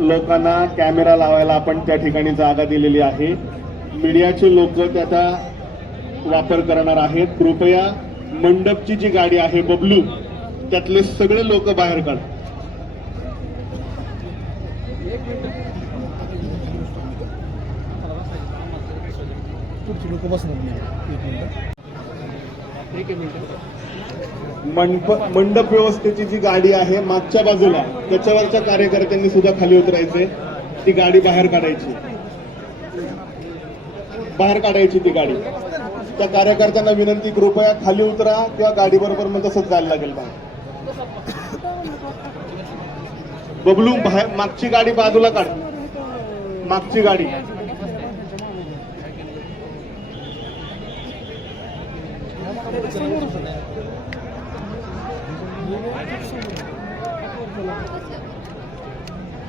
लोकांना कॅमेरा लावायला आपण त्या ठिकाणी जागा दिलेली आहे. मीडियाचे लोक त्याचा वापर करणार आहेत. कृपया मंडपची जी गाडी आहे बबलू, त्यातले सगळे लोक बाहेर काढ. मंडप व्यवस्थेची जी गाडी आहे मागच्या बाजूला, त्याच्यावरच्या कार्यकर्त्यांनी सुद्धा खाली उतरायचे. ती गाडी बाहेर काढायची, ती गाडी. त्या कार्यकर्त्यांना विनंती, कृपया खाली उतरा किंवा गाडी बरोबर मग तसंच जायला लागेल. बबलू बाहेर, मागची गाडी बाजूला काढ, मागची गाडी.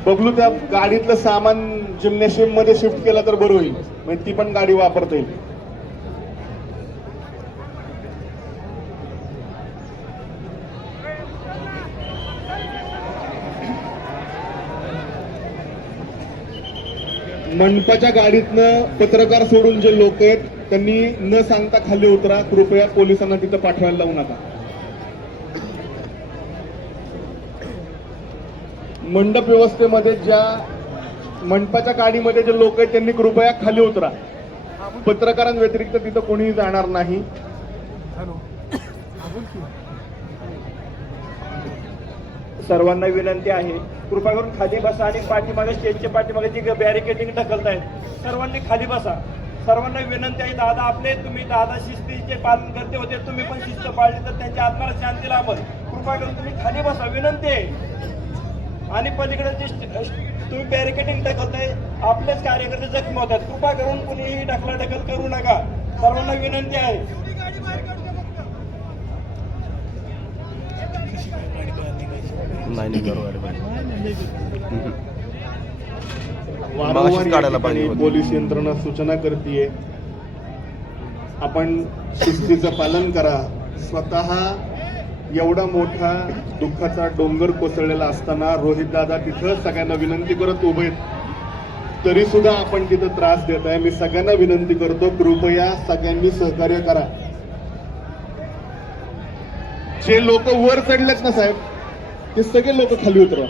बबलू, त्या गाडीतलं सामान जिम्नॅशियम मध्ये शिफ्ट केलं तर बरं होईल, म्हणजे ती पण गाडी वापरता येईल. मंडपाच्या गाडीतनं पत्रकार सोडून जे लोक आहेत त्यांनी न सांगता खाली उतरा. कृपया पोलिसांना तिथं पाठवायला लावू नका. मंडप व्यवस्थेमध्ये ज्या मंडपाच्या गाडीमध्ये जे लोक आहेत त्यांनी कृपया खाली उतरा. पत्रकारांव्यतिरिक्त तिथं कोणीही जाणार नाही. सर्वांना विनंती आहे, कृपा करून खाली बसा आणि पाठीमागे स्टेजच्या पाठीमागे जी बॅरिकेडिंग ढकलतायत सर्वांनी खाली बसा. सर्वांना विनंती आहे, दादा आपले, तुम्ही दादा शिस्तीचे पालन करते होते, तुम्ही पण शिस्त पाळली तर त्यांच्या आत्म्याला शांती लाभल. कृपा करून तुम्ही खाली बसा, विनंती आहे. आणि पलीकडे जे तुम्ही बॅरिकेडिंग ढकलताय, आपलेच कार्यकर्ते जखमी होतात. कृपा करून कुणीही ढकल करू नका, सर्वांना विनंती आहे. वारंवार पोलीस यंत्रणा सूचना करतीये, आपण शिस्तीचं पालन करा. स्वतः एवढा मोठा दुःखाचा डोंगर कोसळलेला असताना रोहित दादा तिथं सगळ्यांना विनंती करत उभे आहेत, तरी सुद्धा आपण तिथं त्रास देत आहे. मी सगळ्यांना विनंती करतो, कृपया सगळ्यांनी सहकार्य करा. जे लोक वर चढलेत ना साहेब, ते सगळे लोक खाली उतरा.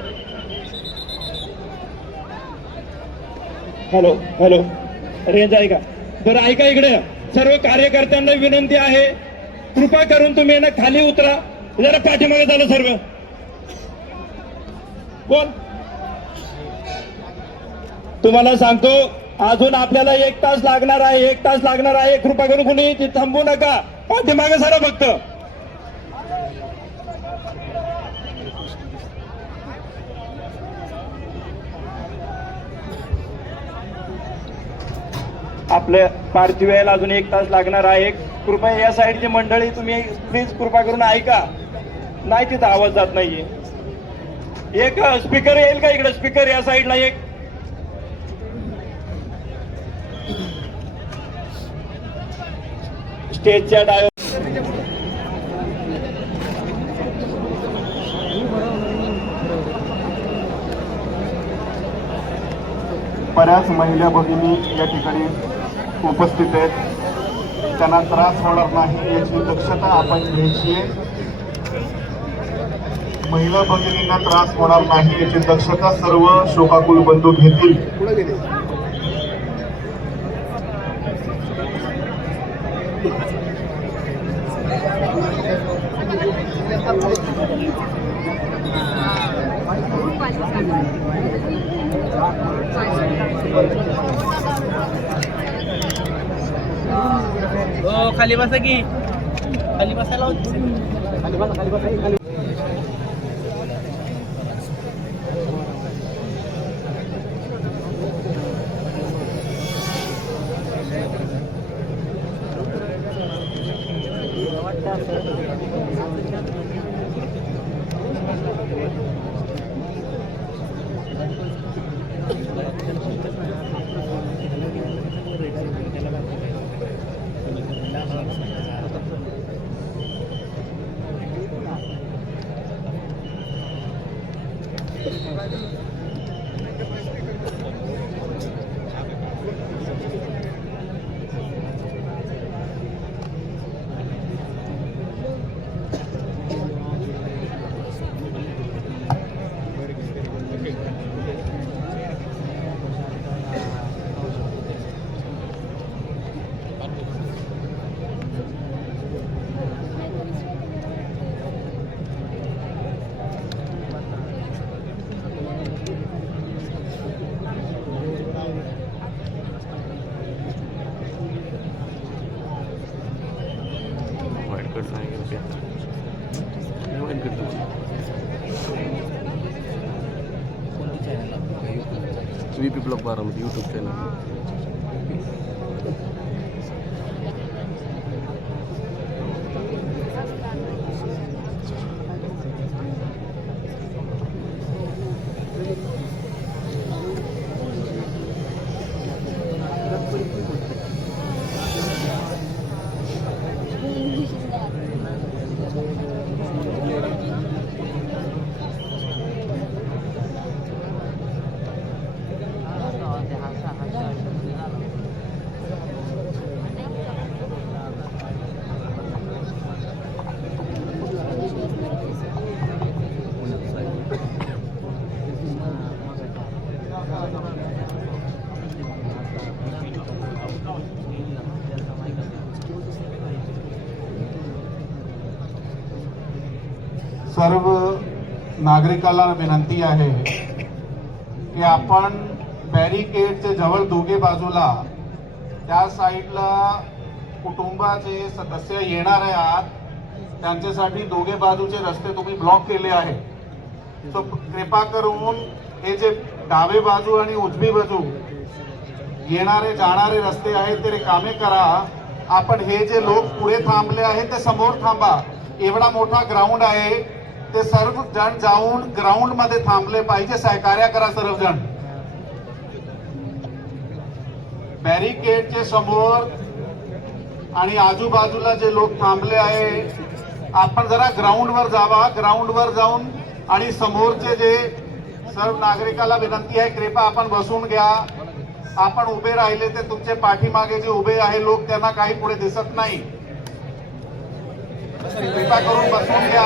हॅलो हॅलो, रेंज आहे का? बरं ऐका, इकडे सर्व कार्यकर्त्यांना विनंती आहे, कृपा करून तुम्ही ना खाली उतरा. जरा पाठीमागे झालं सर्व. कोण? तुम्हाला सांगतो, अजून आपल्याला 1 तास लागणार आहे, 1 तास लागणार आहे. कृपा करून कुणी थांबू नका, पाठीमागे सारा फक्त. आपल्या पार्थिवाला अजून 1 तास लागणार आहे. कृपया या साईडची मंडळी तुम्ही प्लीज कृपा करून ऐका. नाही, तिथं आवाज जात नाहीये. एक स्पीकर येईल का इकडे? स्पीकर या साईडला एक. स्टेजच्या डाय बऱ्याच महिला भगिनी या ठिकाणी उपस्थित आहेत. त्यांना त्रास होणार नाही याची दक्षता आपण घ्यायची आहे. महिला भगिनींना त्रास होणार नाही याची दक्षता सर्व शोकाकुल बंधू घेतील. खाली बसा की, खाली बसायला खाली बसा, खाली बसा, खाली. VP blog Baramati YouTube channel. सर्व नागरिकाला विनंती आहे की आपण बॅरिकेडच्या जवळ दोघे बाजूला त्या साईडला कुटुंबाचे सदस्य येणार आहात त्यांच्यासाठी दोघे बाजूचे रस्ते तुम्ही ब्लॉक केले आहे. तो कृपा करून हे जे डावे बाजू आणि उजवी बाजू येणारे जाणारे रस्ते आहेत ते रिकामे करा. आपण हे जे लोक पुढे थांबले आहेत ते समोर थांबा. एवढा मोठा ग्राउंड आहे ते सर्व जण जाऊन ग्राउंड मध्ये थांबले पाहिजे. सहकार्य करा सर्वजण. बॅरिकेडचे समोर आणि आजूबाजूला जे लोक थांबले आहे आपण जरा ग्राउंडवर जावा. ग्राउंडवर जाऊन आणि समोरचे जे सर्व नागरिकाला विनंती आहे कृपा आपण बसून घ्या. आपण उभे राहिले ते तुमचे पाठीमागे जे उभे आहे लोक त्यांना काही पुढे दिसत नाही. कृपा करून बसून घ्या.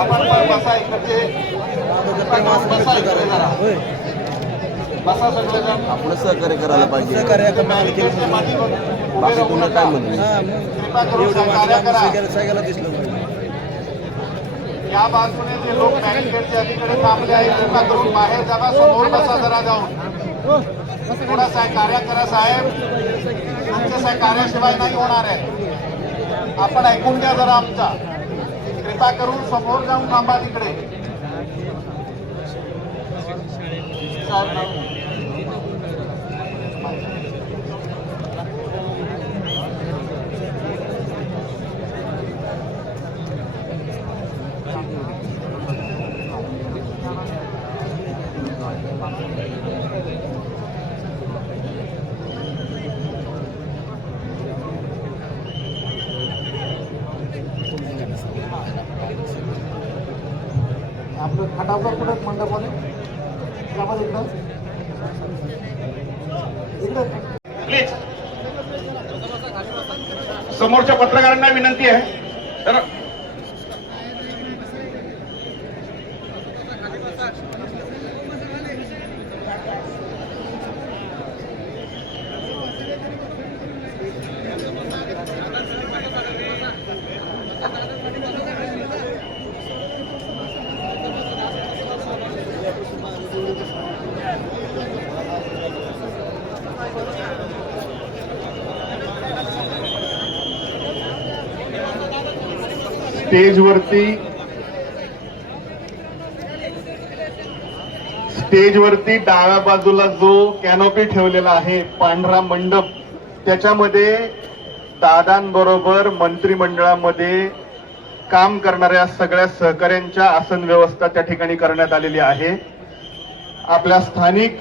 आपण पण बसा इकडचे. बसा इकडे जरा. बसा सगळेजण. आपण सहकार्य करायला पाहिजे. उभे बाकी राहू पुन्हा नका. काय म्हणले कृपा करून सहकार्य करा. या बाजूने जे लोक बॅरिकेडच्या अलीकडे थांबले आहेत कृपा करून बाहेर जावा. समोर बसा जरा जाऊन. थोडा सहकार्य करा साहेब. तुमच्या सहकार्याशिवाय नाही होणार आहे. आपण ऐकून घ्या जरा आमचा. कृपा करून समोर जाऊन थांबा तिकडे. आपलं खटावकर कुठे मंडप आहे त्यामध्ये इकडं प्लीज समोरच्या पत्रकारांना विनंती आहे तर स्टेजवरती डाव्या बाजूला जो कॅनोपी ठेवलेला आहे पांढरा मंडप त्याच्यामध्ये दादांबरोबर मंत्रिमंडळामध्ये काम करणाऱ्या सगळ्या सहकाऱ्यांच्या आसन व्यवस्था त्या ठिकाणी करण्यात आलेली आहे. आपल्या स्थानिक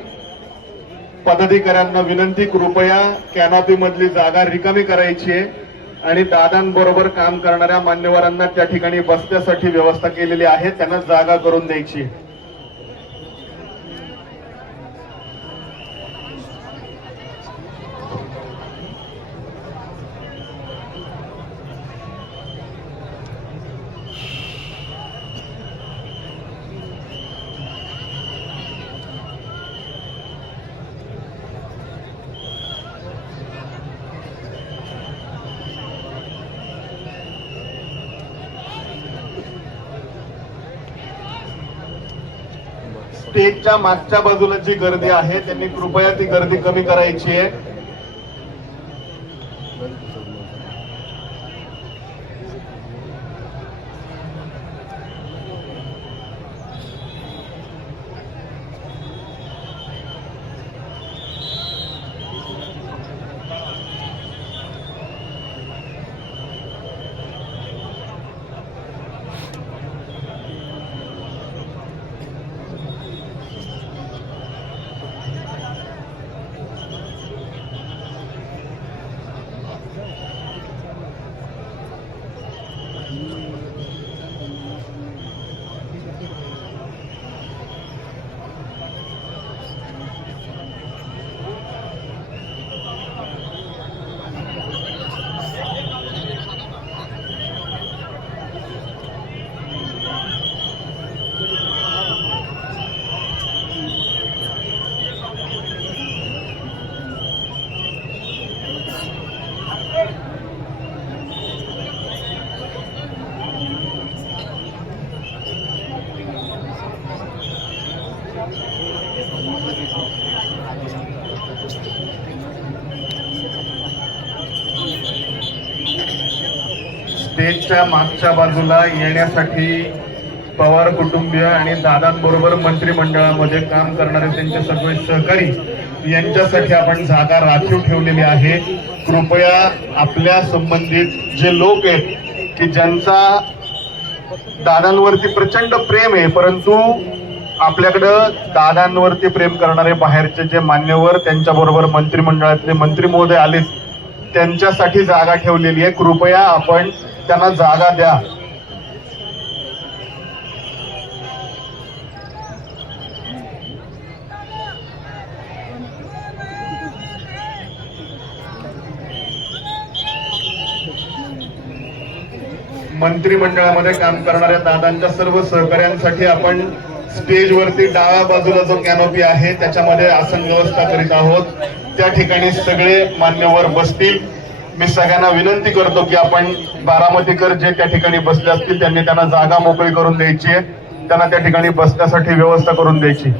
पदाधिकाऱ्यांना विनंती कृपया कॅनोपी मधली जागा रिकामी करायची आहे आणि दादांबरोबर काम करणाऱ्या मान्यवरांना त्या ठिकाणी बसण्यासाठी व्यवस्था केलेली आहे त्यांना जागा करून द्यायची. स्टेजच्या मागच्या बाजूला जी गर्दी आहे त्यांनी कृपया ती गर्दी कमी करायची आहे. स्टेजच्या मागच्या बाजूला येण्यासाठी पवार कुटुंबीय आणि दादांबरोबर मंत्रिमंडळामध्ये काम करणारे त्यांचे सगळे सहकारी यांच्यासाठी आपण जागा राखीव ठेवलेली आहे. कृपया आपल्या संबंधित जे लोक आहेत की ज्यांचा दादांवरती प्रचंड प्रेम आहे, परंतु आपल्याकडं दादांवरती प्रेम करणारे बाहेरचे जे मान्यवर त्यांच्याबरोबर मंत्रिमंडळातले मंत्री महोदय आले, त्यांच्यासाठी जागा ठेवलेली आहे. कृपया आपण त्यांना जागा द्या. मंत्रिमंडळामध्ये काम करणाऱ्या दादांच्या सर्व सहकाऱ्यांसाठी आपण स्टेजवरती डाव्या बाजूला जो कॅनोपी आहे त्याच्यामध्ये आसन व्यवस्था करीत आहोत. त्या ठिकाणी सगळे मान्यवर बसतील. मी सगळ्यांना विनंती करतो की आपण बारामतीकर जे त्या ठिकाणी बसले असतील त्यांनी त्यांना जागा मोकळी करून द्यायची आहे, त्यांना त्या ठिकाणी बसण्यासाठी व्यवस्था करून द्यायची.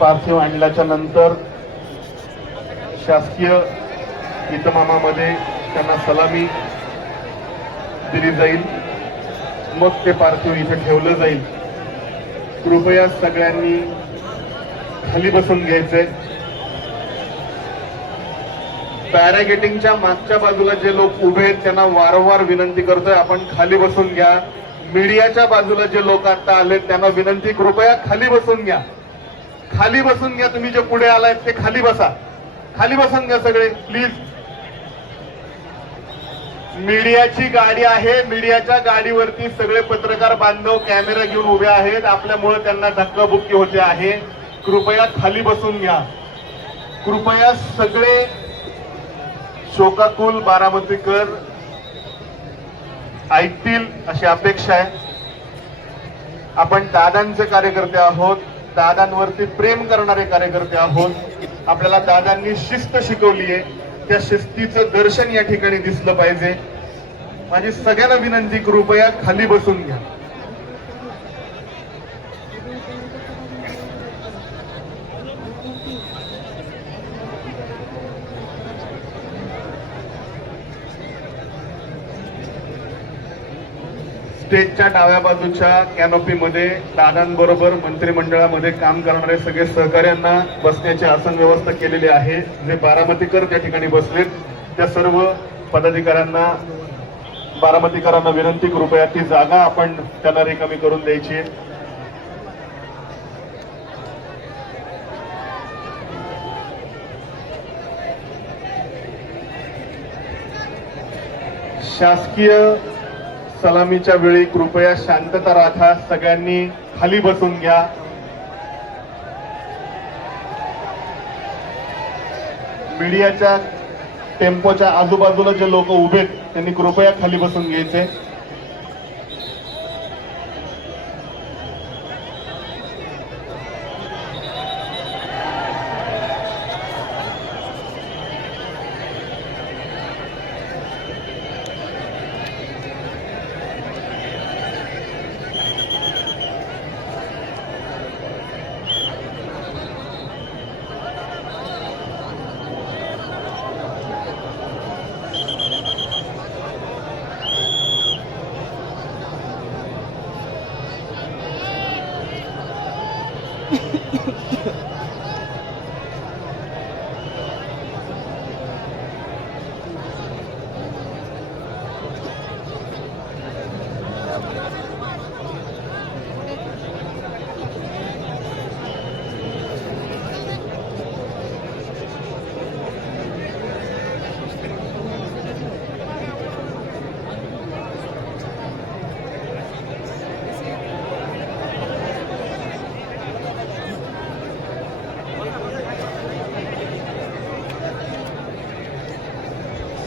पार्थिव आणल्याच्या नंतर शासकीय इतमामामध्ये त्यांना सलामी दिली जाईल, मग ते पार्थिव इथे ठेवलं जाईल. कृपया सगळ्यांनी खाली बसून घ्यायचंय. पॅरागेटिंगच्या मागच्या बाजूला जे लोक उभे आहेत त्यांना वारंवार विनंती करतोय आपण खाली बसून घ्या. मीडियाच्या बाजूला जे लोक आता आलेत त्यांना विनंती, कृपया खाली बसून घ्या. खाली बसून घ्या. तुम्ही जे पुढे आलाय ते खाली बसा. खाली बसून घ्या सगळे प्लीज. मीडियाची गाडी आहे, मीडियाच्या गाडीवरती सगळे पत्रकार बांधव कॅमेरा घेऊन उभे आहेत. आपल्यामुळे त्यांना धक्काबुक्की होते आहे. कृपया खाली बसून घ्या. कृपया सगळे शोकाकुल बारामतीकर ऐकतील अशी अपेक्षा आहे. आपण दादांचे कार्यकर्ते आहोत, दादांवरती प्रेम करणारे कार्यकर्ते आहोत. आपल्याला दादांनी शिस्त शिकवली आहे, त्या शिस्तीचं दर्शन या ठिकाणी दिसलं पाहिजे. माझी सगळ्यांना विनंती, कृपया खाली बसून घ्या. स्टेजच्या डाव्या बाजूच्या कॅनोपीमध्ये दादांबरोबर मंत्रिमंडळामध्ये काम करणारे सगळे सहकाऱ्यांना बसण्याची आसन व्यवस्था केलेली आहे. जे बारामतीकर त्या ठिकाणी बसलेत त्या सर्व पदाधिकाऱ्यांना बारामतीकरांना विनंती, कृपया ती जागा आपण त्यांना रिकामी करून द्यायची आहे. शासकीय सलामीच्या वेळी कृपया शांतता राखा. सगळ्यांनी खाली बसून घ्या. मीडियाच्या टेम्पोच्या आजूबाजूला जे लोक उभे आहेत त्यांनी कृपया खाली बसून घ्यायचे.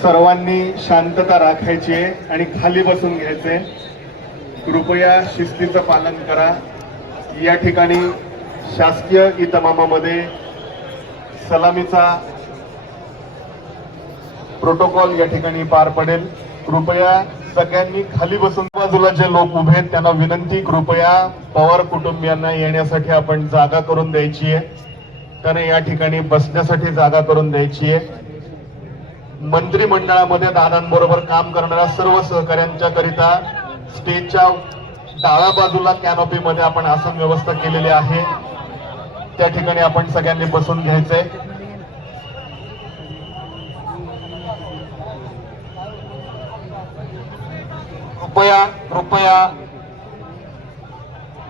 सर्वांनी शांतता राखायची आहे आणि खाली बसून घ्यायचे. कृपया शिस्तीचं पालन करा. या ठिकाणी शासकीय इतमामामध्ये सलामीचा प्रोटोकॉल या ठिकाणी पार पडेल. कृपया सगळ्यांनी खाली बसून, बाजूला जे लोक उभे आहेत त्यांना विनंती, कृपया पवार कुटुंबियांना येण्यासाठी आपण जागा करून द्यायची आहे. त्यांना या ठिकाणी बसण्यासाठी जागा करून द्यायची आहे. मंत्रिमंडळामध्ये दादांबरोबर काम करणाऱ्या सर्व सहकाऱ्यांच्या करिता स्टेजच्या डाव्या बाजूला कॅनोपीमध्ये आपण आसन व्यवस्था केलेली आहे. त्या ठिकाणी आपण सगळ्यांनी बसून घ्यायचंय. कृपया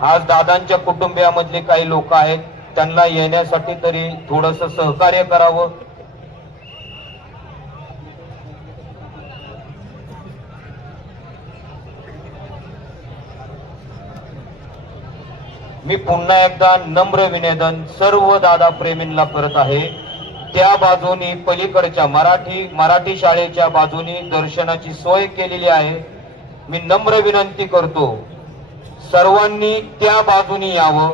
आज दादांच्या कुटुंबियामधले काही लोक आहेत, त्यांना येण्यासाठी तरी थोडस सहकार्य करावं. मी पुन्हा एकदा नम्र विनंती सर्व दादा प्रेमींना करत आहे. त्या बाजूनी पलीकडच्या मराठी शाळेच्या बाजूनी दर्शनाची सोय केलेली आहे. मी नम्र विनंती करतो, सर्वांनी त्या बाजूनी यावं.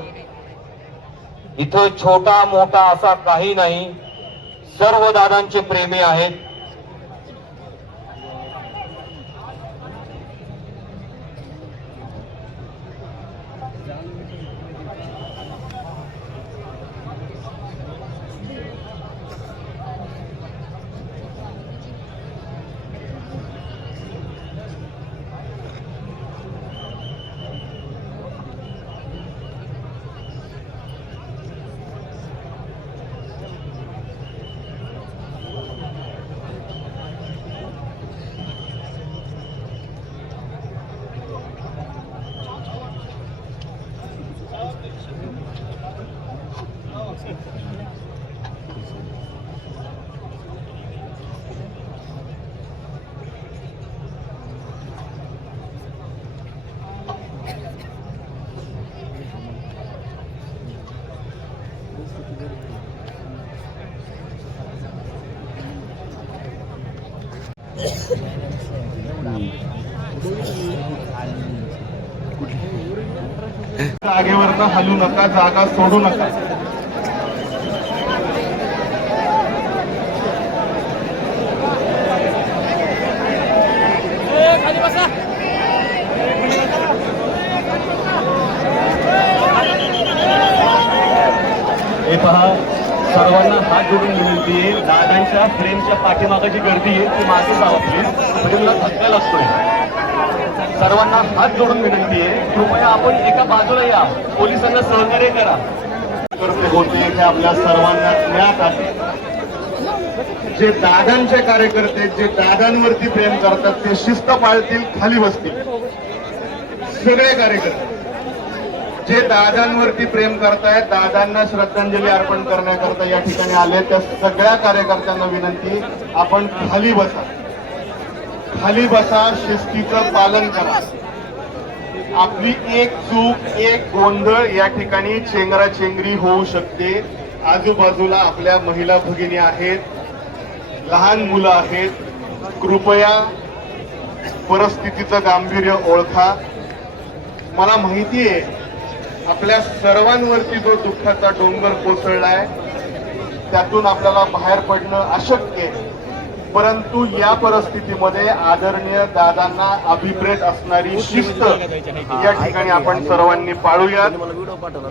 इथं छोटा मोठा असा काही नाही, सर्व दादांचे प्रेमी आहेत. जागेवरनं हलू नका, जागा सोडू नका. हे पहा, सर्वांना हात जोडून विनंती आहे. दादांच्या फ्रेमच्या पाठीमागे जी गर्दी आहे ती मागे जावा प्लीज, म्हणजे मला धक्का लागतोय. सर्वांना हात जोडून विनंती आहे, कृपया आपण एका बाजूला या, पोलिसांना सहकार्य करा. करते होते हे आपल्या सर्वांना ज्ञात आहे. जे दादांचे कार्यकर्ते, जे दादांवरती प्रेम करतात ते शिस्त पाळतील, खाली बसतील. सगळे कार्यकर्ते जे दादांवरती प्रेम करतायत, दादांना श्रद्धांजली अर्पण करण्याकरता या ठिकाणी आले, त्या सगळ्या कार्यकर्त्यांना विनंती, आपण खाली बसा, खाली बसा, शिस्तीचं पालन करा. आपली एक चूक, एक गोंधळ या ठिकाणी चेंगराचेंगरी होऊ शकते. आजूबाजूला आपल्या महिला भगिनी आहेत, लहान मुलं आहेत. कृपया परिस्थितीचं गांभीर्य ओळखा. मला माहिती आहे आपल्या सर्वांवरती जो दुःखाचा डोंगर कोसळलाय त्यातून आपल्याला बाहेर पडणं अशक्य आहे. परंतु या परिस्थितीमध्ये आदरणीय दादांना अभिप्रेत असणारी शिस्त या ठिकाणी आपण सर्वांनी पाळूयात.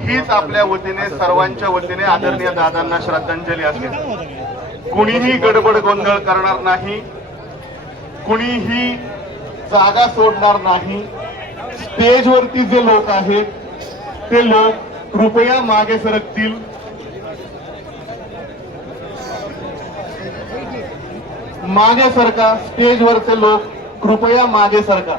हीच आपल्या वतीने, सर्वांच्या वतीने आदरणीय दादांना श्रद्धांजली असेल. कुणीही गडबड गोंधळ करणार नाही, कुणीही जागा सोडणार नाही. स्टेजवरती जे लोक आहेत ते लोक कृपया मागे सरकतील. मागे सरका, स्टेजवरचे लोक कृपया मागे सरका.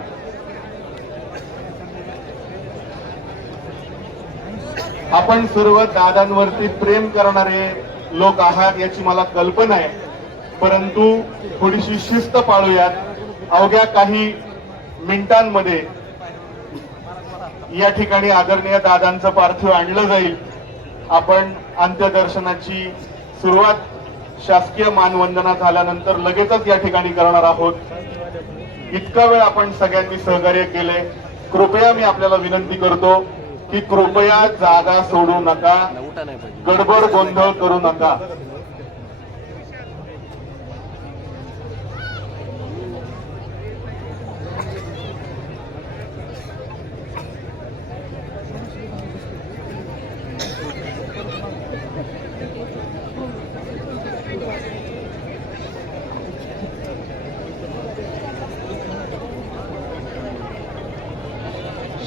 आपण सर्व दादांवरती प्रेम करणारे लोक आहात याची मला कल्पना आहे, परंतु थोडीशी शिस्त पाळूयात. अवघ्या काही मिनिटांमध्ये या ठिकाणी आदरणीय दादांचं पार्थिव आणलं जाईल. आपण अंत्यदर्शनाची सुरुवात शासकीय मानवंदना झाल्यानंतर लगेचच या ठिकाणी करणार आहोत. इतका वेळ आपण सगळ्यांनी सहकार्य केले. कृपया मी आपल्याला विनंती करतो की कृपया जागा सोडू नका, गडबड गोंधळ करू नका.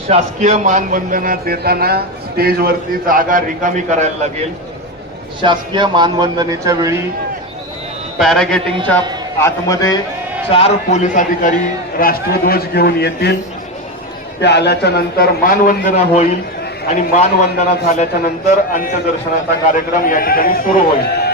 शासकीय मानवंदना देताना स्टेजवरती जागा रिकामी करायला लागेल. शासकीय मानवंदनेच्या वेळी पॅरागेटिंगच्या आतमध्ये 4 पोलीस अधिकारी राष्ट्रध्वज घेऊन येतील. ते आल्याच्या नंतर मानवंदना होईल आणि मानवंदना झाल्याच्या नंतर अंत्यदर्शनाचा कार्यक्रम या ठिकाणी सुरू होईल.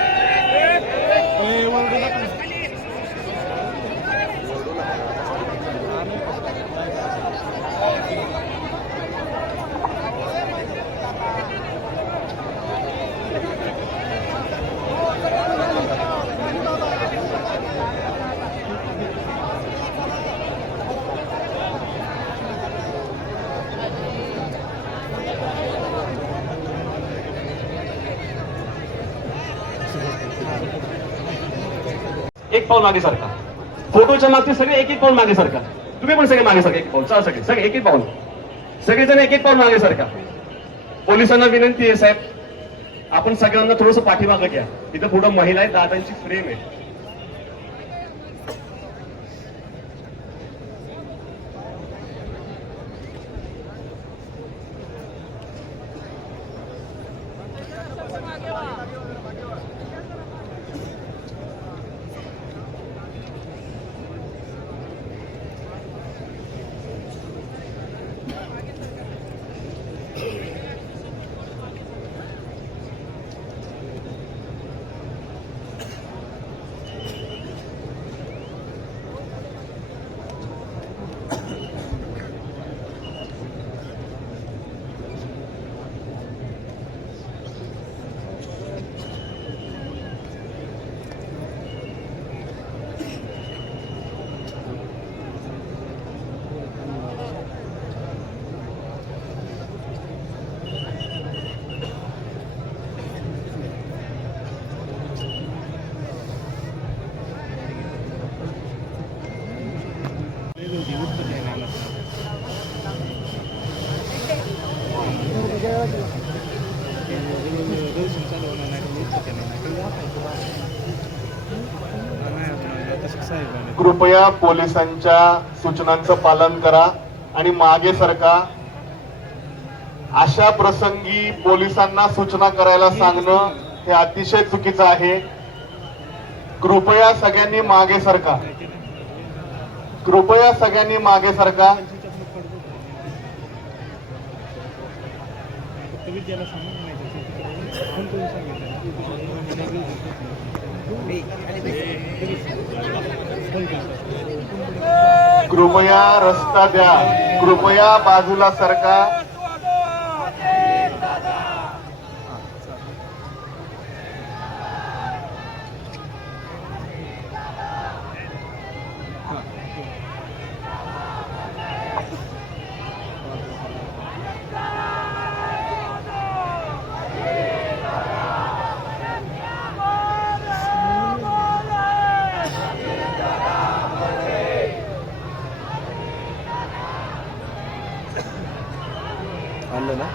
एक पाऊल मागे सरका. फोटोच्या मागचे सगळे एक एक पाऊल मागे सरका. तुम्ही पण सगळे मागे सरका. एक पाऊल. चला सगळे सगळे एक एक पाऊल. सगळेजण एक एक पाऊल मागे सरका. पोलिसांना विनंती आहे साहेब, आपण सगळ्यांना थोडंसं पाठीमागं घ्या. इथं पुढं महिला आहे, दादांची फ्रेम आहे. कृपया पोलिसांच्या सूचनांचं पालन करा आणि मागे सरका. अशा प्रसंगी पोलिसांना सूचना करायला सांगणं हे अतिशय चुकीचं आहे. कृपया सगळ्यांनी मागे सरका. कृपया सगळ्यांनी मागे सरका. कृपया रस्ता द्या. कृपया बाजूला सरका. आणलं ना.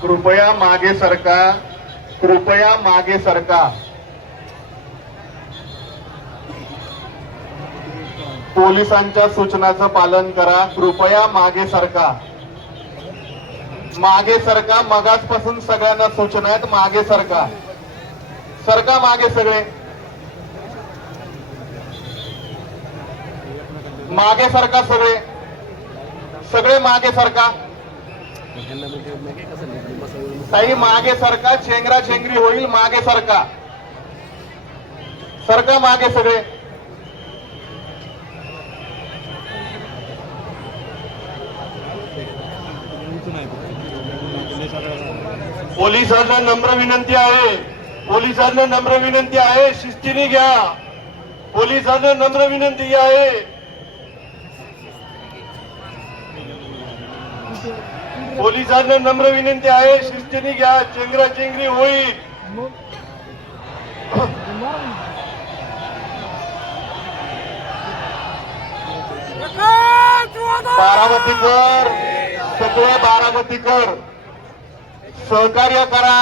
कृपया मागे सरका. कृपया मागे सरका. पोलिसांच्या सूचनाचं पालन करा. कृपया मागे सरका. मागे सरका. मगाचपासून सगळ्यांना सूचना आहेत. मागे सरका. सरका मागे सगळे. मागे सरका सगळे. सगळे मागे सरका. ताई मागे सरका. चेंगरा चेंगरी होईल. मागे सरका. सरका मागे सगळे. पोलिसांना नम्र विनंती आहे, पोलिसांना नम्र विनंती आहे, शिस्तीने घ्या. पोलिसांना नम्र विनंती आहे. पोलिसांना नम्र विनंती आहे, शिस्तीने घ्या. चेंगराचेंगरी होईल. बारामतीकर, सगळे बारामतीकर सहकार्य करा.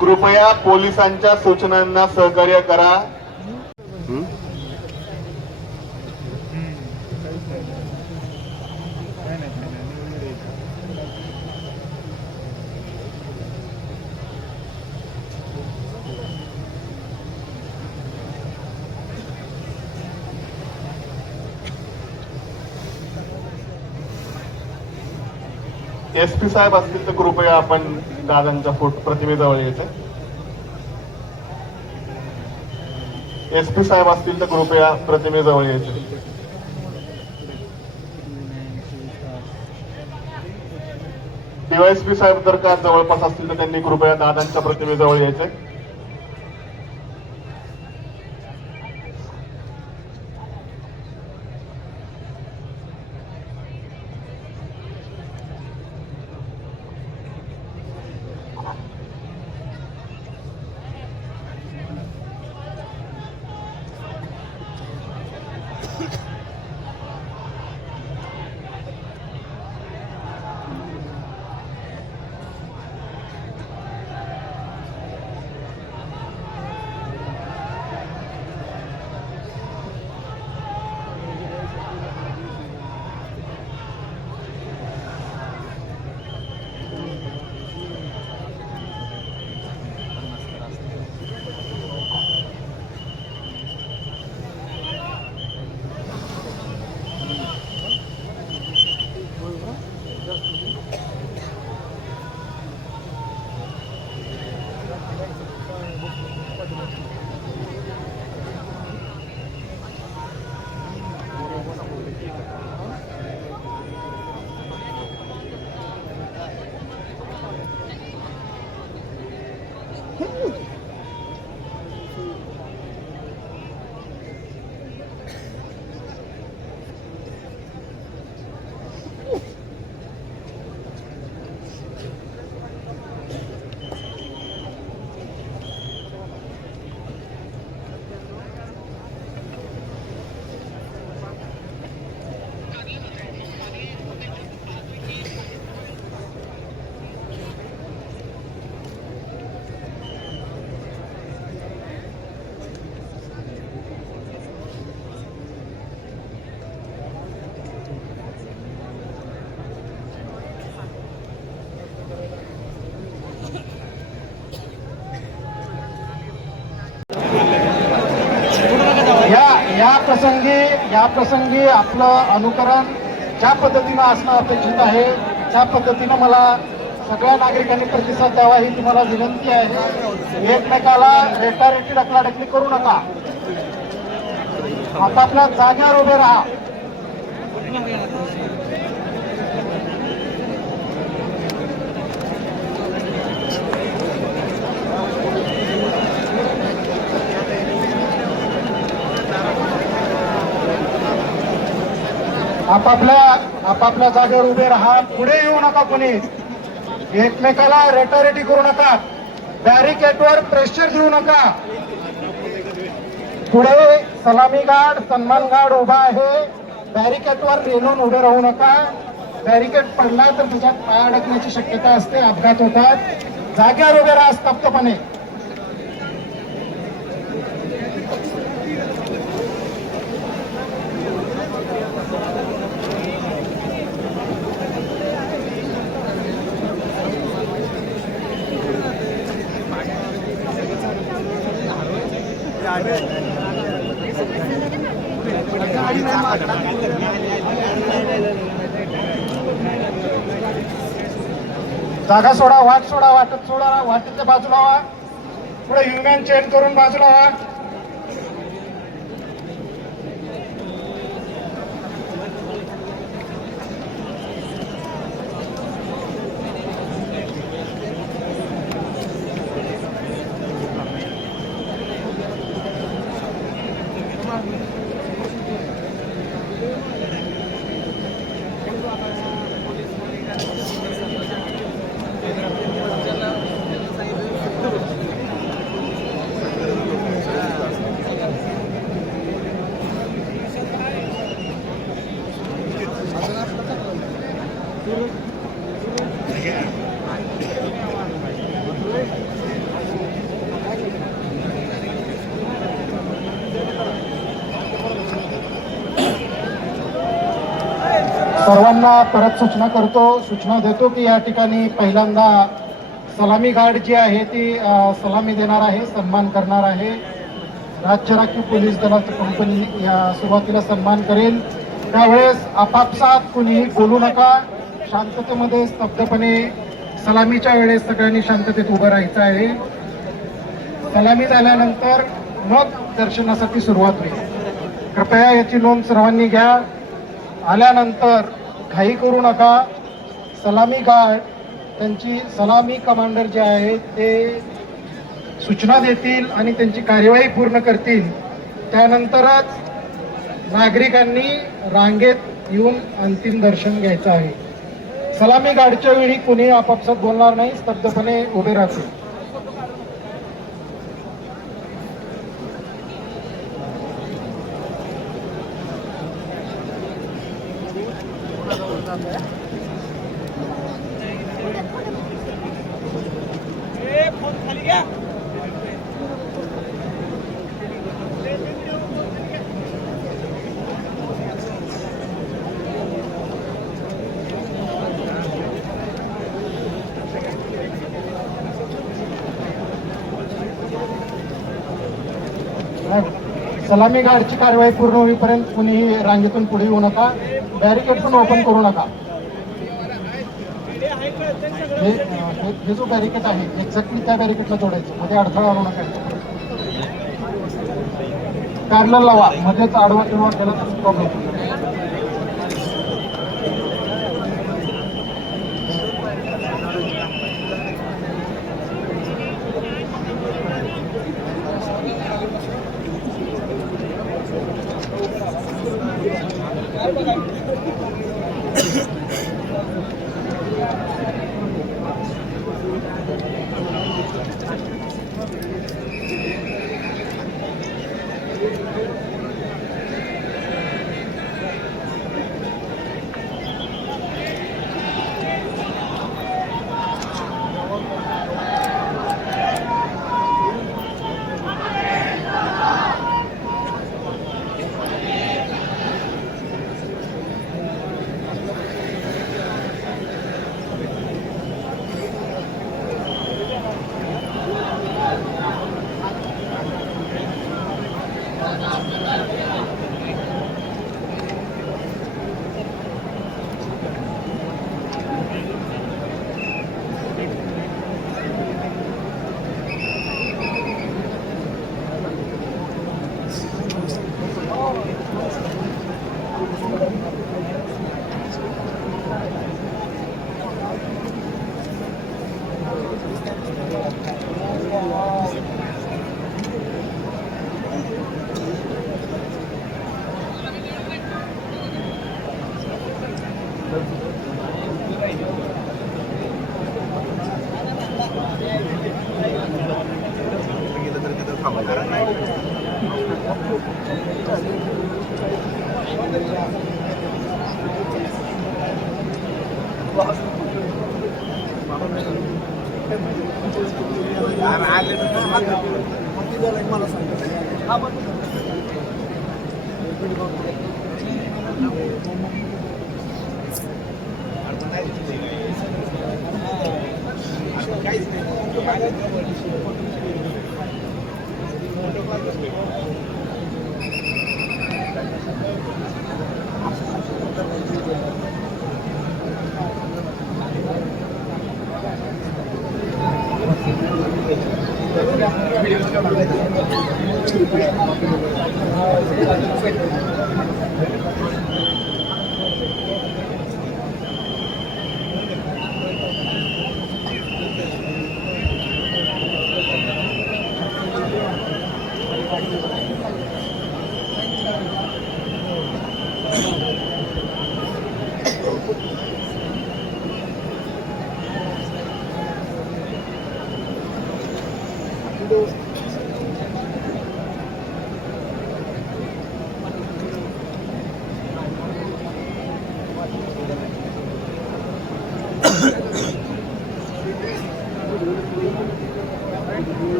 कृपया पोलिसांच्या सूचनांना सहकार्य करा. SP साहेब असतील तर कृपया आपण दादांच्या प्रतिमेजवळ यायचं. SP साहेब असतील तर कृपया प्रतिमेजवळ यायचं. DYSP साहेब जर का जवळपास असतील तर त्यांनी कृपया दादांच्या प्रतिमेजवळ यायचं. या प्रसंगी आपलं अनुकरण ज्या पद्धतीनं असणं अपेक्षित आहे त्या पद्धतीनं मला सगळ्या नागरिकांनी प्रतिसाद द्यावा ही तुम्हाला विनंती आहे. एकमेकाला रेटारेटी ढकलाढकली करू नका. आपापल्या जागेवर उभे राहा. आपापल्या जागेवर उभे राहा. पुढे येऊ नका. कोणी एकमेकाला रेटारेटी करू नका. बॅरिकेडवर प्रेशर देऊ नका. पुढे सलामी गार्ड सन्मान गार्ड उभा आहे. बॅरिकेडवर रेलून उभे राहू नका. बॅरिकेड पडला तर त्याच्यात पाय अडकण्याची शक्यता असते. अपघात होतात. जागेवर उभे राहा स्तब्धपणे. जागा सोडा, वाट सोडा, वाटत सोडा, वाटेच्या बाजूला व्हा. पुढे युनियन चेंज करून बाजूला व्हा. सर्वांना परत सूचना देतो की या ठिकाणी पहिल्यांदा सलामी गार्ड जी आहे ती सलामी देणार आहे, सन्मान करणार आहे. राज्य राखीव पोलीस दलाची कंपनी या सुरुवातीला सन्मान करेल. त्यावेळेस आपापसात कुणीही बोलू नका. शांततेमध्ये स्तब्धपणे सलामीच्या वेळेस सगळ्यांनी शांततेत उभं राहायचं आहे. सलामी झाल्यानंतर मग दर्शनासाठी सुरुवात होईल. कृपया याची नोंद सर्वांनी घ्या. आल्यानंतर घाई करू नका. सलामी गार्ड त्यांची सलामी कमांडर जे आहेत ते सूचना देतील आणि त्यांची कार्यवाही पूर्ण करतील. त्यानंतरच नागरिकांनी रांगेत येऊन अंतिम दर्शन घ्यायचं आहे. सलामी गार्डच्या वेळी कुणी आपापसात बोलणार नाही, स्तब्धपणे उभे राहतील. सलामी गार्डची कारवाई पूर्ण होईपर्यंत कुणीही रांगेतून पुढे येऊ नका. बॅरिकेड पण ओपन करू नका. हे जो बॅरिकेड आहे एक्झॅक्टली त्या बॅरिकेडला जोडायचं, मध्ये अडथळा आणू नका. पॅरलल लावा, मध्येच आडवा किंवा केला तर प्रॉब्लेम.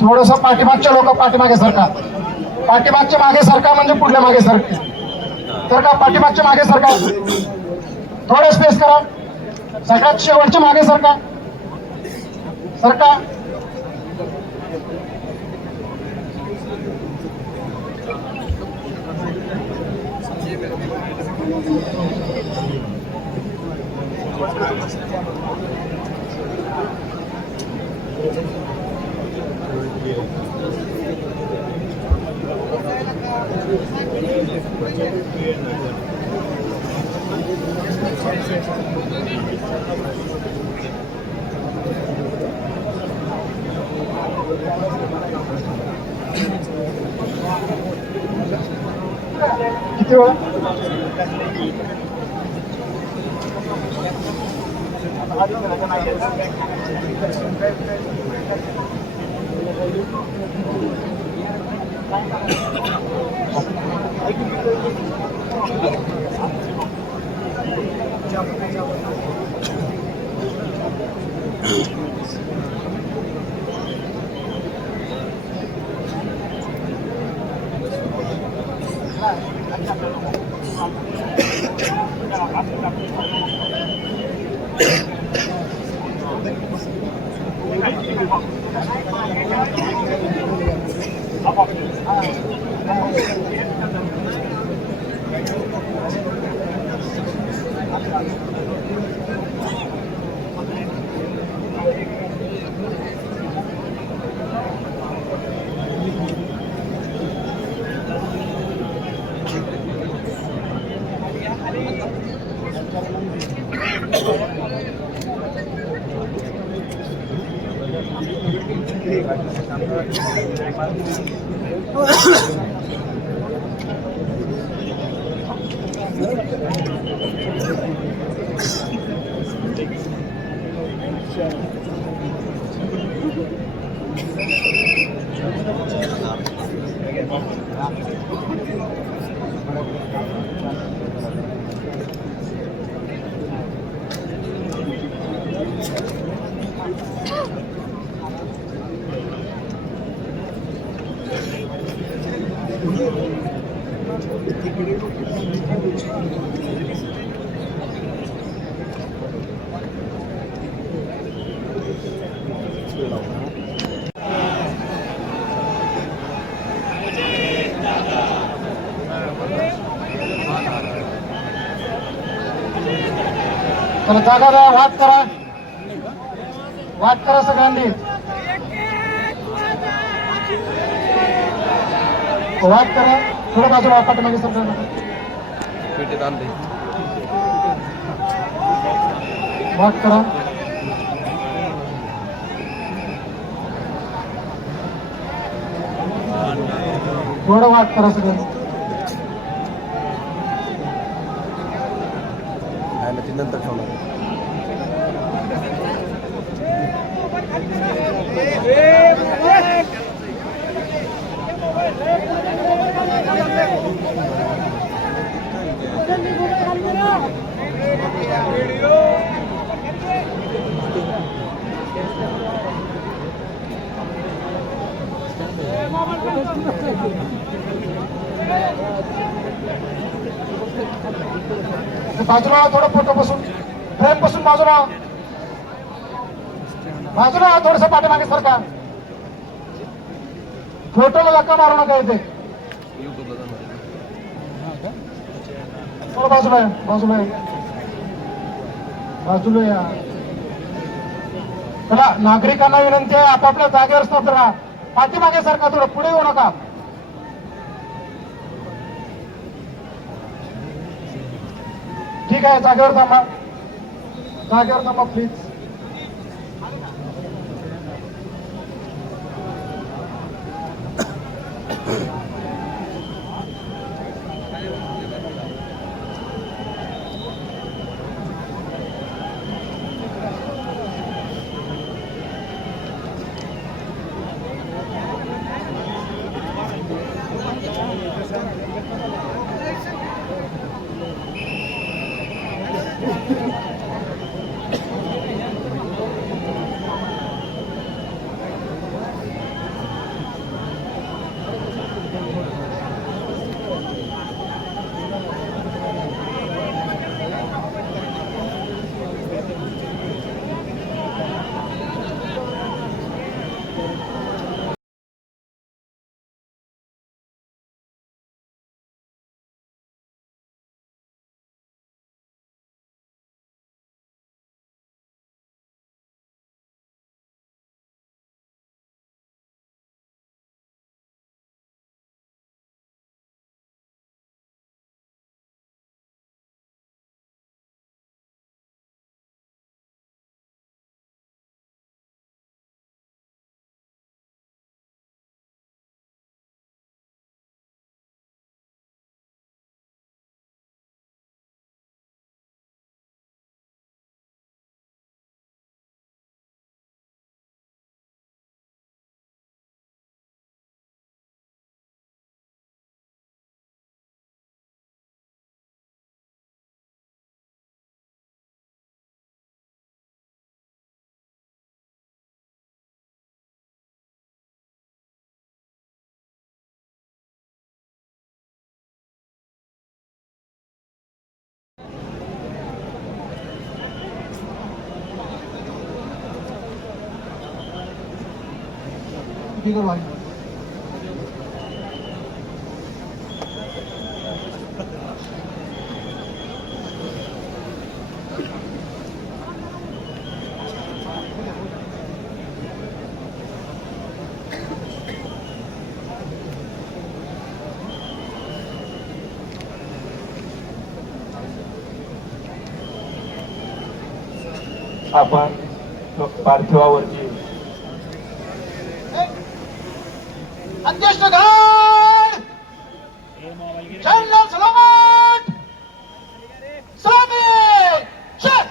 थोडस पाठीमागच्या लोक पाठीमागे सरका, पाठीमागच्या मागे सरका म्हणजे पुढल्या मागे सरका, पाठीमागच्या मागे सरका, थोडं स्पेस करा, सगळ्यात शेवटच्या मागे सरका. किती वेळा तर जागा द्या, वाट करा, वाट करा सगळ्यांनी, वाट करा. थोडं बाजूला पाठीमागे सरकार वाट करा. थोडं वाट करा सगळ्यांनी. बाजूला थोडं फोटो बसून फ्रेम बसून बाजूला बाजूला थोडस पाठीमागे सरका. फोटोला धक्का मारू नका इथे. थोडं बाजूला आहे, बाजूला आहे, बाजूला या. चला, नागरिकांना विनंती आहे, आपापल्या जागेवर स्टॉप करा. पाठीमागे सरका, थोडं पुढे येऊ नका. ठीक आहे, जागेवर थांबा, जागेवर थांबा प्लीज. ठीक आहे भाई. आपण पार्थिवावरची अंत्येष्ट घाट जनरल सलामत सलामी चल.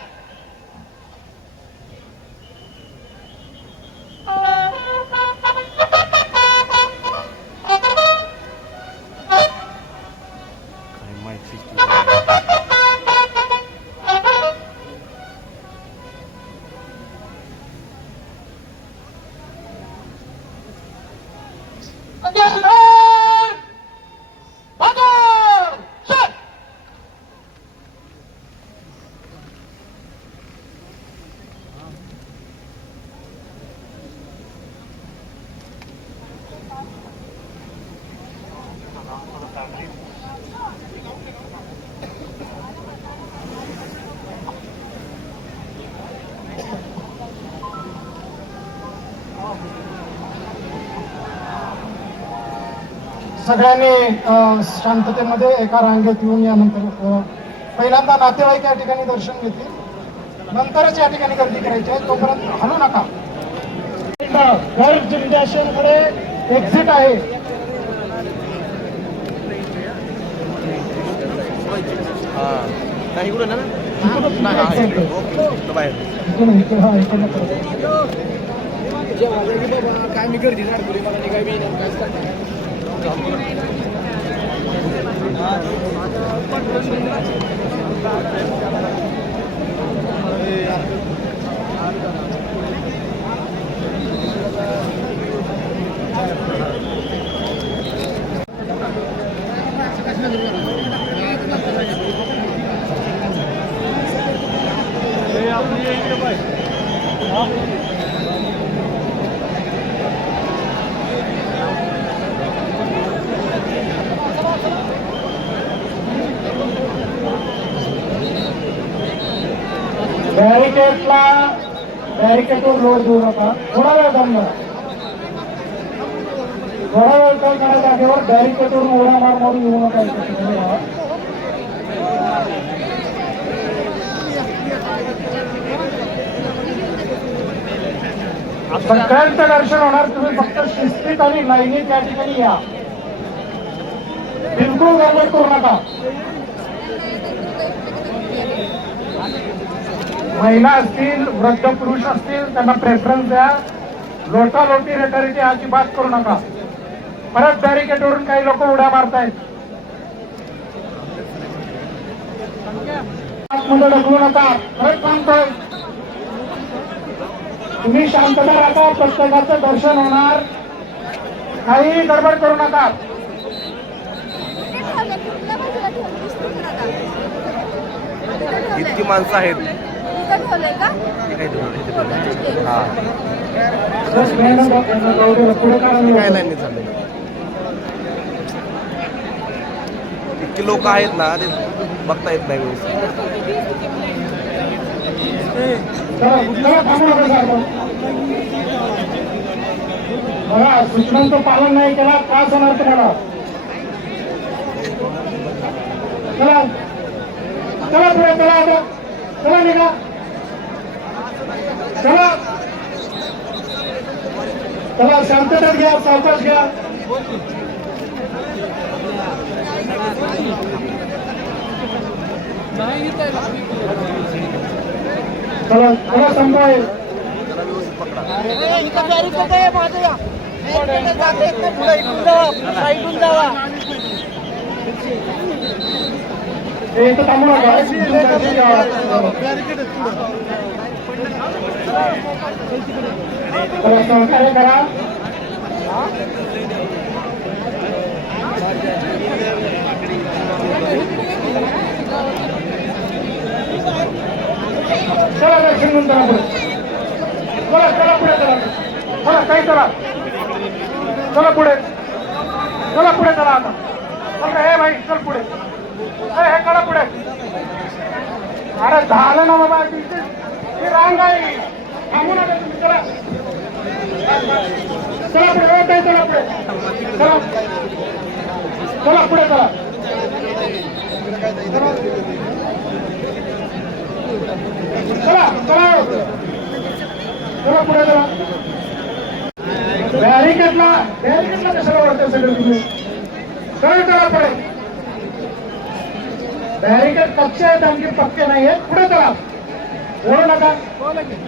सगळ्यांनी शांततेमध्ये एका रांगेत येऊन यानंतर पहिल्यांदा नातेवाईक या ठिकाणी दर्शन घेतील, नंतरच या ठिकाणी गर्दी करायची आहे. तोपर्यंत हलू नका. गर्भ जिम्नॅशियमकडे एक्झिट आहे. काय मी गर्दी मला निघावी बॅरिकेडवर लोड देऊ नका. थोडा वेळ थांबा. थोडा वेळ त्या जागेवर बॅरिकेडवरून उड्या मारून येऊ नका. सगळ्यांचं दर्शन होणार. तुम्ही फक्त शिस्तीत आणि लाईनीत या ठिकाणी या. बिलकुल गडबड करू नका. महिला असतील, वृद्ध पुरुष असतील, त्यांना प्रेफरन्स द्या. लोटालोटी रेटारेटी अजिबात करू नका. परत बॅरिकेडवरून काही लोक उड्या मारतायत. आतमध्ये ढकलू नका. परत सांगतोय, तुम्ही शांतता राखा. प्रत्येकाचं दर्शन होणार. काही गडबड करू नका. इतकी माणसं आहेत. काय लाईन चाललंय. इतकी लोक आहेत ना, ते बघता येत नाही व्यवस्थित. बघा, सूचनांचं पालन नाही केला त्रास होणार तुम्हाला. चला चला पुढे चला. आता चला निघा. चला चला. शांततेत घ्या. सावकाश घ्या. चला चला. संपाय इथं थांबू नका. सहकार्य करा. चला दर्शन घेऊन चला पुढे. चला चला पुढे. चला चला. काही चला. चला पुढे. चला पुढे. चला आता. चल हे भाई, चल पुढे. हे करा पुढे. अरे झालं ना बाबा. ही रांग आहे. थांबू नका तुम्ही. चला चला पुढे. काही चला पुढे. चला चला पुढे. चला चला चला. चला पुढे. चला. बॅरिकेडला कशाला वाटतं सगळं तुम्ही. चला चला पुढे. बॅरिकेड कच्चे आहेत, आणखी पक्के नाही आहेत. पुढे चला. बोलू नका.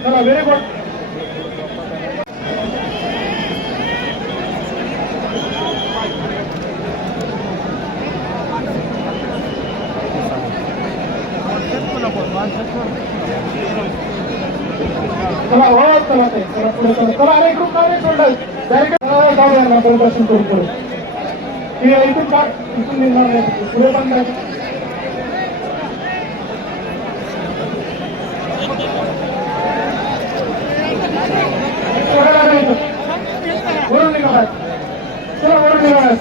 चला. Very good. चला हो. चला ते. चला. पुढे चला चला अरे ग्रुप नाही सोडलं डायरेक्ट जाऊया ना दर्शन करून पुढे इथून का इथून निघणार नाही पुढे पण जायचं वरून निघा चला वरून निघा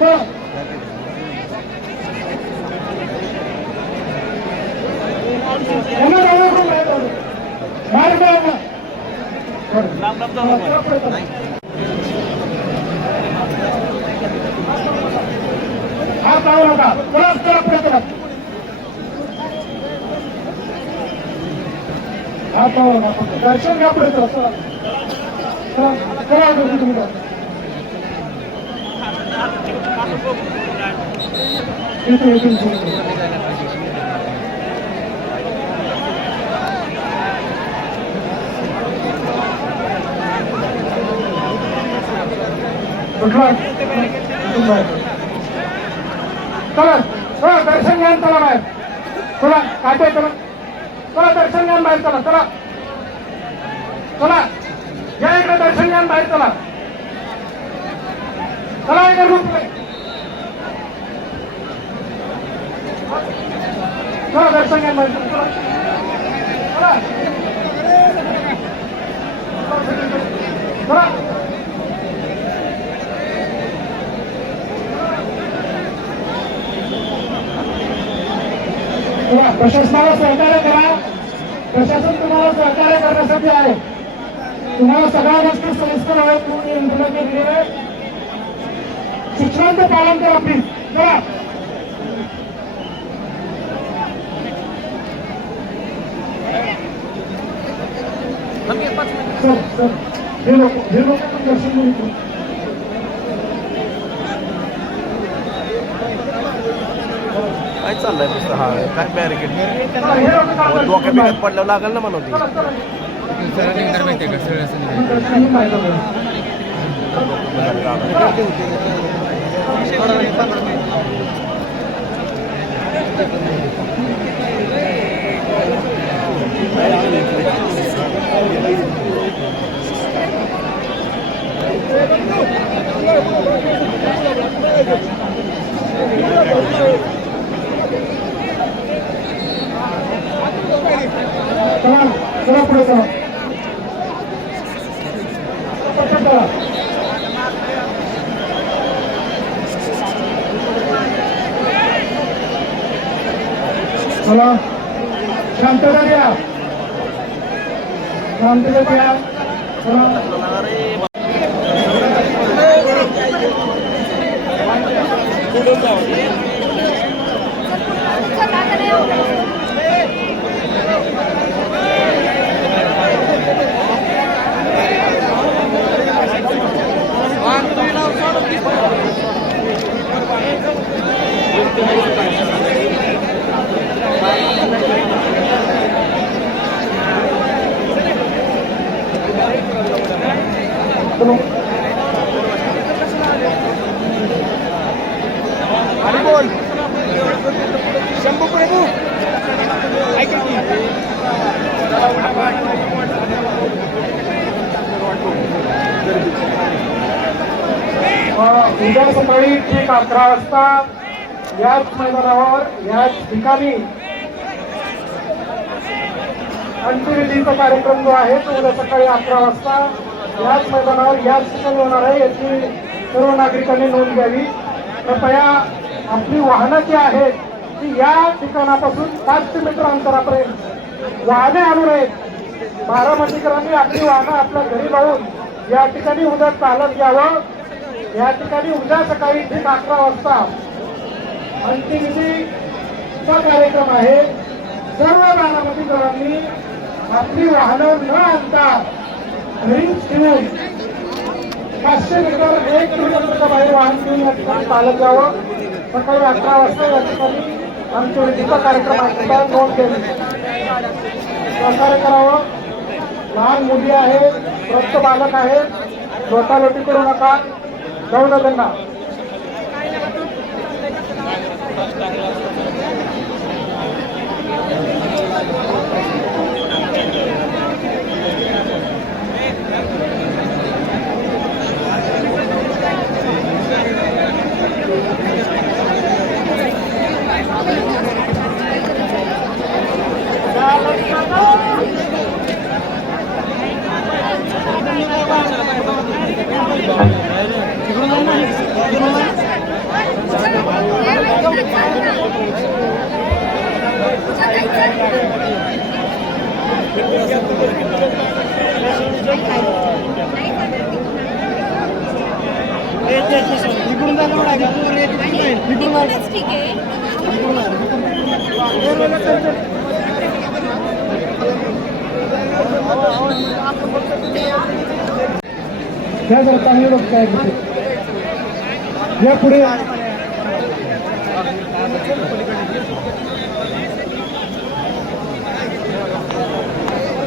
चला हात लावू नका परत चला पुढे चला हात लावू नका दर्शन घ्या पुढे चला चला चला तुम्ही इथून चला चला दर्शन घ्या चला बाहेर चला काटे चला चला दर्शन घ्या बाहेर चला चला चला या इकडे दर्शन घ्या बाहेर चला चला इकडे ग्रुप चला दर्शन घ्या बाहेर चला चला चला प्रशासनाला सहकार्य करा प्रशासन तुम्हाला सहकार्य करण्यासाठी आहे तुम्हाला सगळ्या गोष्टी सोयीस्कर आहेत म्हणून यंत्रणा केलेली आहे सूचनांचं पालन करा प्लीज चला हे लोक पण दर्शन घेऊ काय चाललंय नुसतं हा काय बॅरिकेड डोक्या बिकट पडल्यावर लागेल ना म्हणून चला पुढे चला चला शांतता द्या शांतता द्या बोल शंभू प्रभू उद्या सकाळी ठीक 11 वाजता याच मैदानावर याच ठिकाणी अंत्यविधीचा कार्यक्रम जो आहे तो उद्या सकाळी 11 वाजता याच मैदानावर याच ठिकाणी होणार आहे याची सर्व नागरिकांनी नोंद घ्यावी कृपया आपली वाहनं जी आहेत ती या ठिकाणापासून 500 मीटर अंतरापर्यंत वाहने आणू नयेत बारामतीकरांनी आपली वाहनं आपल्या घरी लावून या ठिकाणी उद्या चालत यावं या ठिकाणी उद्या सकाळी ठीक 11 वाजता अंत्यविधीचा कार्यक्रम आहे सर्व बारामतीकरांनी आपली वाहनं न आणता घरीच ठेवून 500 मीटर 1 किलोमीटरच्या बाहेर वाहन घेऊन या ठिकाणी चालत जावं सकाळी 11 वाजता या ठिकाणी अंत्यविधीचा कार्यक्रम आहे नोंद केली सहकार्य करावं लहान मुली आहेत वृद्ध बालक आहेत लोटालोटी करू नका जाऊ नका त्यांना तिकडूनच ठीक आहे. त्या जरा चांगले लोक काय या पुढे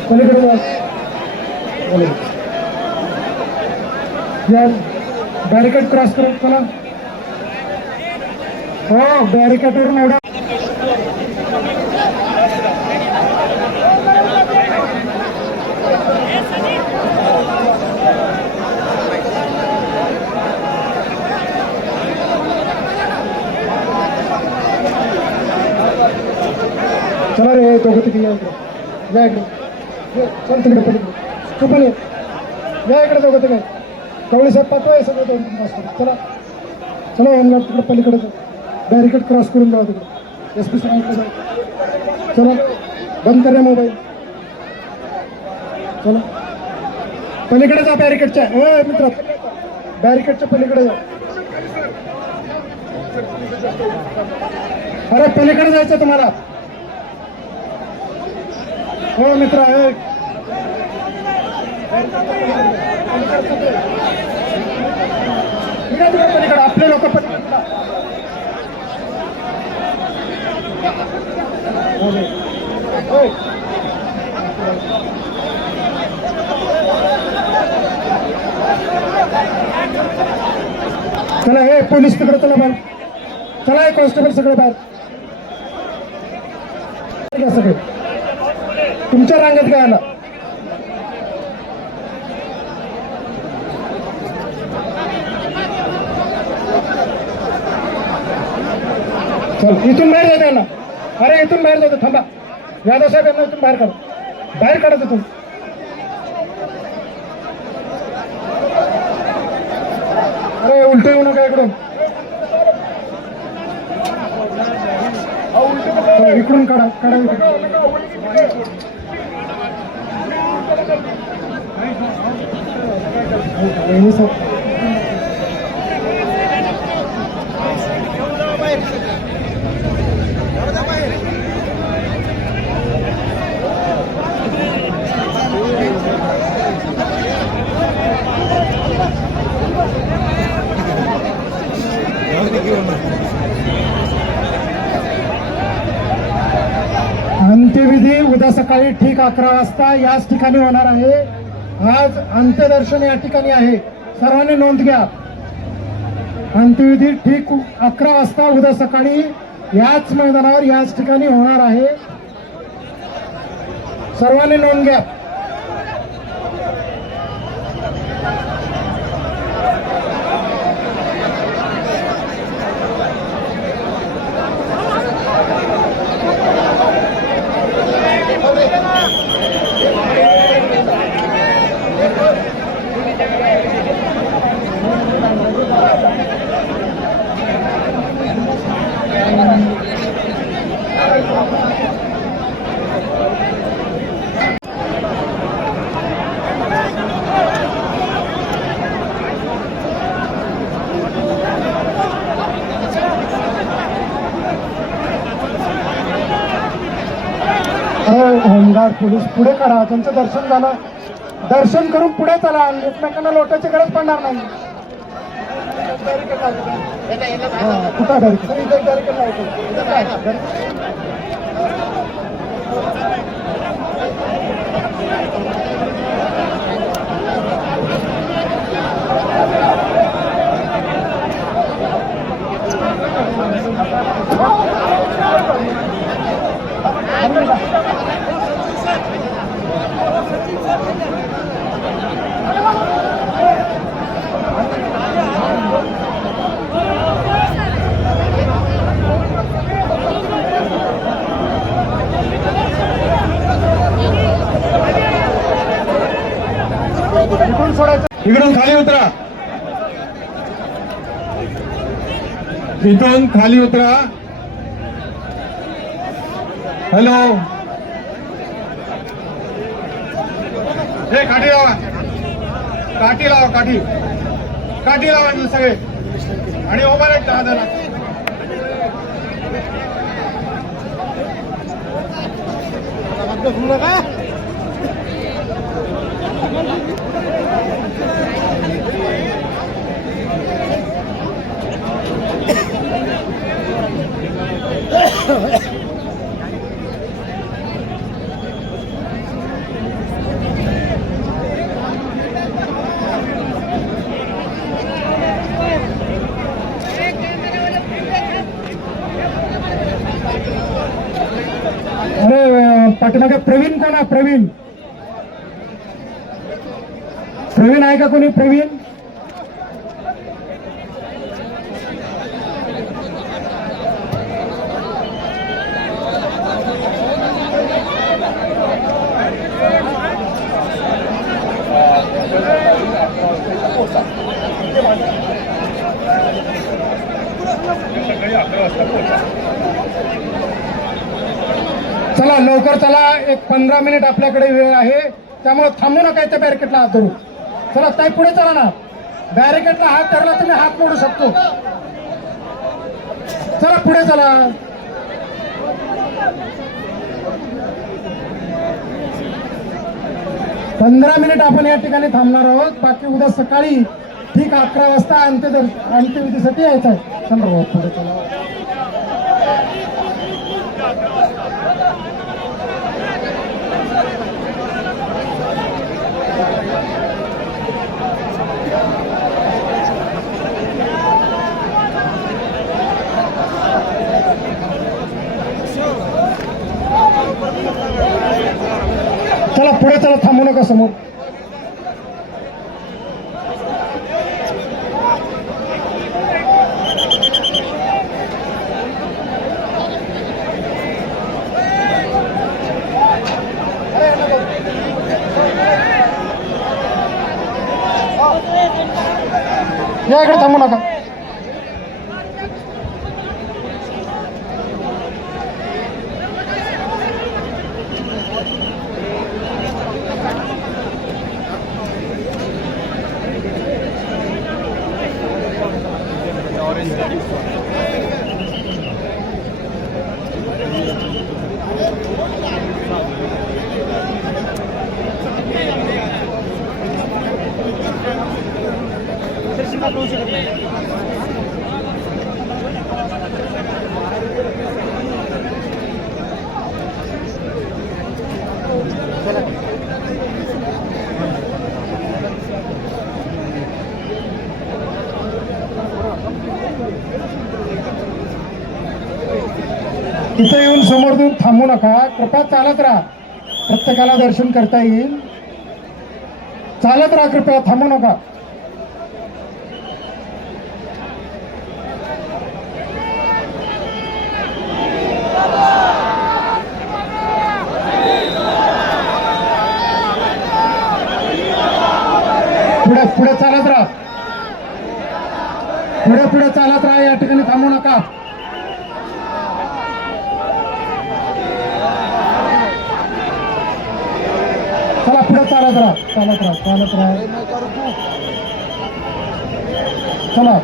पलीकडे या बॅरिकेड क्रॉस करून चला. हो बॅरिकेडवरून एवढा चला रे दोघं तिकडे या इकडे या इकडे चल तिकडे पलीकडे तू पण या इकडे दोघं तिकडे कवळी साहेब पाठवाय सगळं दोन चला चला होमगार्ड तिकडे पलीकडे बॅरिकेड क्रॉस करून जाऊ तिकडे SP साहेब जा चला बंद करा मोबाईल चला पलीकडे जा बॅरिकेडच्या हो मित्र बॅरिकेडच्या पलीकडे जा अरे पलीकडे जायचं तुम्हाला हो मित्र पलीकडे आपले लोक चला हे पोलीस तिकडे चला बाहेर चला हे कॉन्स्टेबल सगळे बाहेर सगळे तुमच्या रांगेत काय आला चल इथून बाहेर जायचं ना अरे इथून बाहेर जायचं थांबा यादव साहेब यांना इथून बाहेर काढा बाहेर काढा तिथून अरे उलट येऊ नका इकडून इकडून काढा काढा अंत्यविधी उद्या सकाळी ठीक 11 वाजता याच ठिकाणी होणार आहे. आज अंत्यदर्शन या ठिकाणी आहे. सर्वांनी नोंद घ्या. अंत्यविधी ठीक 11 वाजता उद्या सकाळी याच मैदानावर याच ठिकाणी होणार आहे. सर्वांनी नोंद घ्या. होमगार्ड पोलीस पुढे करा. त्यांचं दर्शन झालं. दर्शन करून पुढे चला. एकमेकांना लोटायची गरज पडणार नाही. कुठं बॅरिकेड इकडून खाली उतरा. इथून खाली उतरा. हॅलो हे खाली लावा. काठी लावा, काठी काठी लावा सगळे आणि उभा राहा 10 जण. अरे पाठीमागे प्रवीण कोण आहे? प्रवीण प्रवीण आहे का कोणी? प्रवीण चला लवकर चला, एक 15 मिनिट आपल्याकडे वेळ आहे, त्यामुळे थांबू नका त्या बॅरिकेडला हात धरू. चला ताई पुढे चला ना, बॅरिकेडला हात धरला तुम्ही हात मोडू शकतो. चला पुढे चला. पंधरा मिनिट आपण या ठिकाणी थांबणार आहोत. बाकी उद्या सकाळी ठीक 11 वाजता अंत्यविधीसाठी यायचं आहे. चला पुढे चला. चला पुढे चला, थांबू नका समोर. या इकडे, थांबू नका. इथे येऊन समोर देऊन थांबू नका, कृपया चालत राहा. प्रत्येकाला दर्शन करता येईल. चालत राहा, कृपया थांबू नका. पुढे पुढे चालत राहा, पुढे पुढे चालत राहा, या ठिकाणी थांबू नका. चला पुढे चालत राहा, चालत राहा, चालत राहा. चला